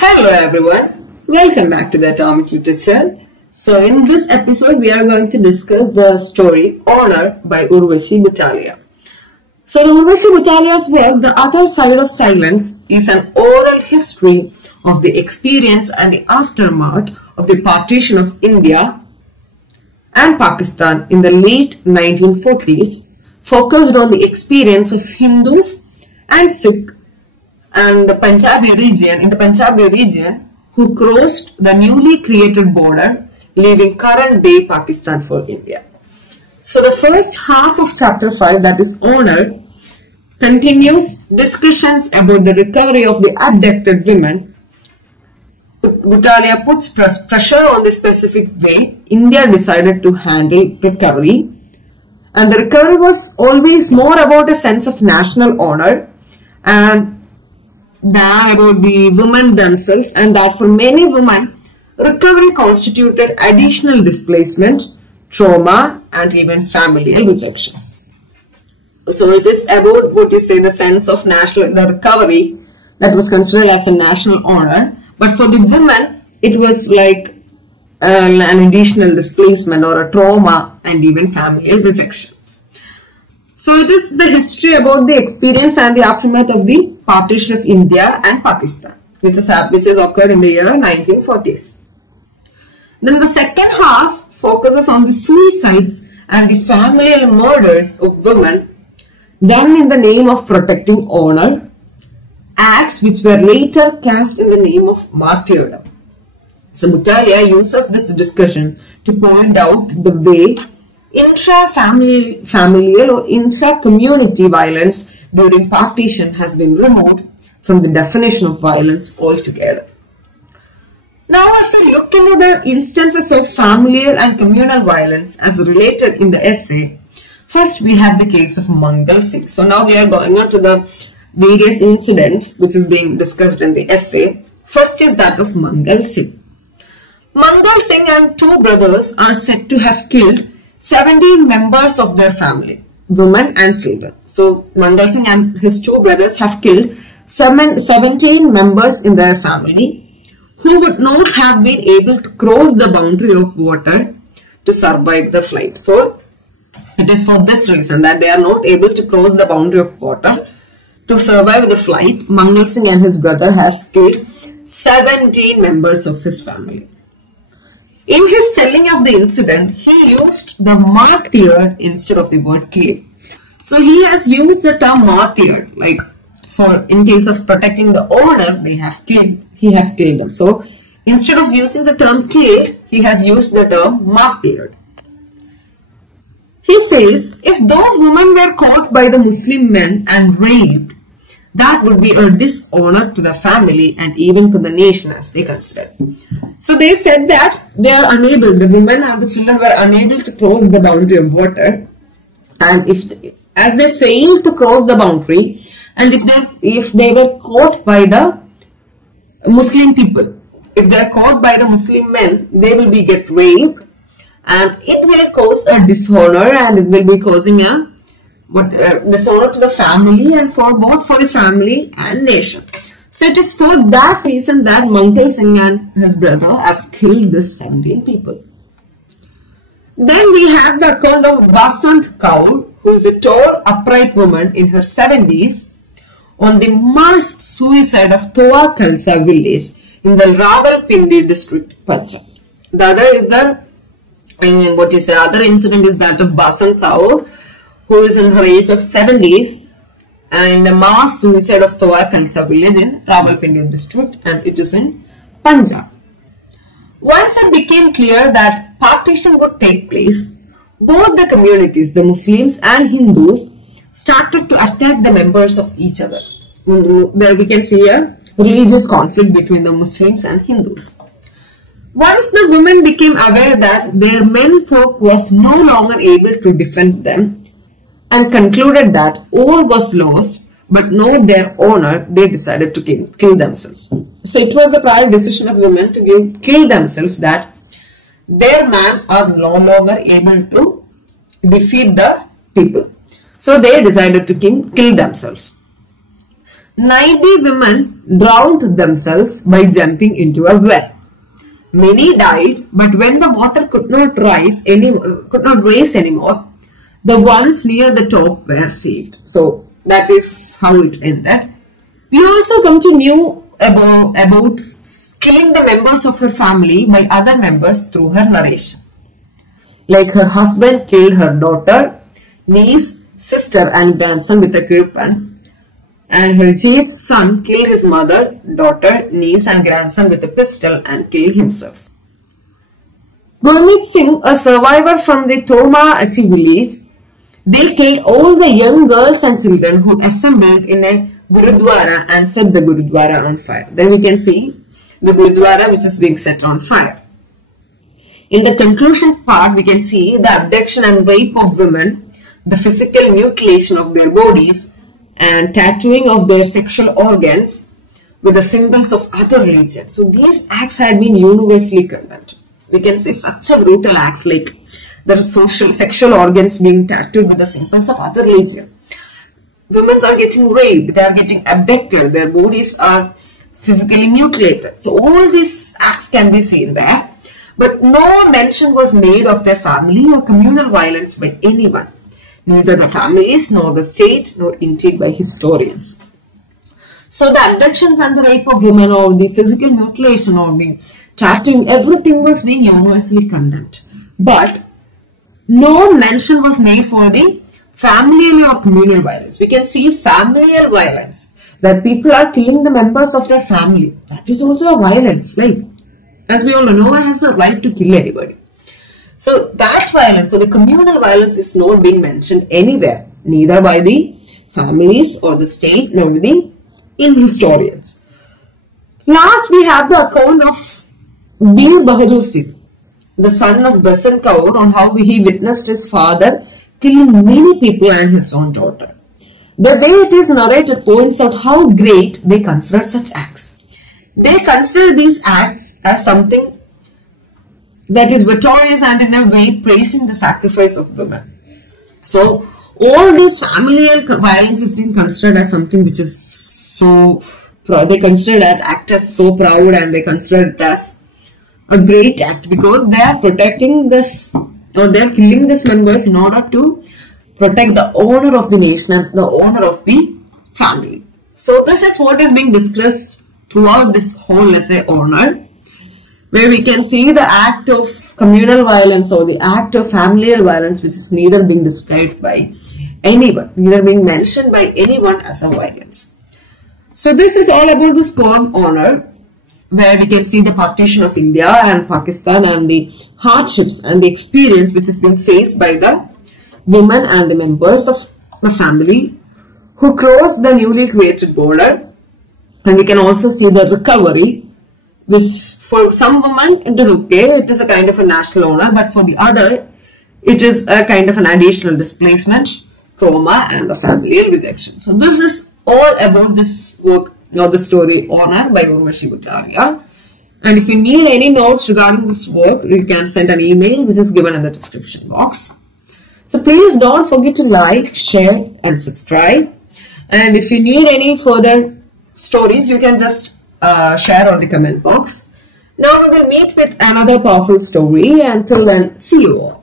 Hello everyone, welcome back to the Atomic Literature. So in this episode we are going to discuss the story Honor by Urvashi Butalia. So the Urvashi Butalia's work, The Other Side of Silence, is an oral history of the experience and the aftermath of the partition of India and Pakistan in the late 1940s, focused on the experience of Hindus and Sikhs and the Punjabi region who crossed the newly created border, leaving current day Pakistan for India. So the first half of chapter 5, that is Honor, continues discussions about the recovery of the abducted women. Butalia puts pressure on the specific way India decided to handle recovery, and the recovery was always more about a sense of national honor and than about the women themselves, and that for many women, recovery constituted additional displacement, trauma, and even familial rejections. So it is about what you say, the sense of the recovery that was considered as a national honor, but for the women, it was like an additional displacement or a trauma and even familial rejection. So it is the history about the experience and the aftermath of the partition of India and Pakistan, which has occurred in the year 1940s. Then the second half focuses on the suicides and the familial murders of women done in the name of protecting honor, acts which were later cast in the name of martyrdom. So Butalia uses this discussion to point out the way intra-familial or intra-community violence during partition has been removed from the definition of violence altogether. Now, as we look into the instances of familial and communal violence as related in the essay, first we have the case of Mangal Singh. So now we are going on to the various incidents which is being discussed in the essay. First is that of Mangal Singh. Mangal Singh and two brothers are said to have killed 17 members of their family, women and children. So Mangal Singh and his two brothers have killed 17 members in their family who would not have been able to cross the boundary of water to survive the flight. It is for this reason that they are not able to cross the boundary of water to survive the flight. Mangal Singh and his brother has killed 17 members of his family. In his telling of the incident, he used the martyred instead of the word kill. So he has used the term martyred, like in case of protecting the honor, he have killed them. So instead of using the term killed, he has used the term martyred. He says, if those women were caught by the Muslim men and raped, that would be a dishonor to the family and even to the nation as they considered. So they said that the women and the children were unable to cross the boundary of water, and as they failed to cross the boundary, and if they were caught by the Muslim people, if they are caught by the Muslim men, they will get raped, and it will cause a dishonor, and it will be causing a dishonor to the family and both for the family and nation. So it is for that reason that Mangal Singh and his brother have killed these 17 people. Then we have the account of Basant Kaur, who is a tall, upright woman in her 70s, on the mass suicide of Toa Khalsa village in the Rawalpindi district, Punjab. The other incident is that of Basant Kaur, who is in her age of 70s, and the mass suicide of Toa Khalsa village in Rawalpindi district, and it is in Punjab. Once it became clear that partition would take place, both the communities, the Muslims and Hindus, started to attack the members of each other. There we can see a religious conflict between the Muslims and Hindus. Once the women became aware that their menfolk was no longer able to defend them, and concluded that all was lost but not their honor, they decided to kill themselves. So it was a prior decision of women to kill themselves, that their men are no longer able to defeat the people. So they decided to kill themselves. 90 women drowned themselves by jumping into a well. Many died, but when the water could not raise anymore, the ones near the top were saved. So that is how it ended. We also come to know about killing the members of her family by other members through her narration. Like her husband killed her daughter, niece, sister and grandson with a kirpan, and her chief's son killed his mother, daughter, niece and grandson with a pistol and killed himself. Gurmeet Singh, a survivor from the Thomachi village, they killed all the young girls and children who assembled in a Gurudwara and set the Gurudwara on fire. Then we can see the Gurudwara which is being set on fire. In the conclusion part, we can see the abduction and rape of women, the physical mutilation of their bodies, and tattooing of their sexual organs with the symbols of other religions. So these acts had been universally condemned. We can see such a brutal acts like the sexual organs being tattooed with the symbols of other religion. Women are getting raped, they are getting abducted, their bodies are physically mutilated. So all these acts can be seen there. But no mention was made of their family or communal violence by anyone. Neither the families, nor the state, nor indeed by historians. So the abductions and the rape of women, or the physical mutilation, or the tattooing, everything was being universally condemned. But no mention was made for the familial or communal violence. We can see familial violence, that people are killing the members of their family. That is also a violence. Like, as we all know, no one has the right to kill anybody. So that violence, so the communal violence is not being mentioned anywhere, neither by the families or the state, nor the historians. Last, we have the account of Bir Bahadur Singh, the son of Basan Kaur, on how he witnessed his father killing many people and his own daughter. The way it is narrated points out how great they consider such acts. They consider these acts as something that is victorious and in a way praising the sacrifice of women. So all this familial violence is being considered as something which is so, they consider that act as so proud, and they consider it as a great act because they are protecting this, or they are killing these members in order to protect the honor of the nation and the honor of the family. So this is what is being discussed throughout this whole essay, honor, where we can see the act of communal violence or the act of familial violence which is neither being described by anyone, neither being mentioned by anyone as a violence. So this is all about this poem Honor, where we can see the partition of India and Pakistan and the hardships and the experience which is being faced by the women and the members of the family who crossed the newly created border. And we can also see the recovery, which for some women it is okay, it is a kind of a national honor, but for the other it is a kind of an additional displacement, trauma and the familial rejection. So this is all about this work, or the story Honor by Urvashi Butalia. And if you need any notes regarding this work, you can send an email which is given in the description box. So please don't forget to like, share and subscribe. And if you need any further stories, you can just share on the comment box. Now we will meet with another powerful story. Until then, see you all.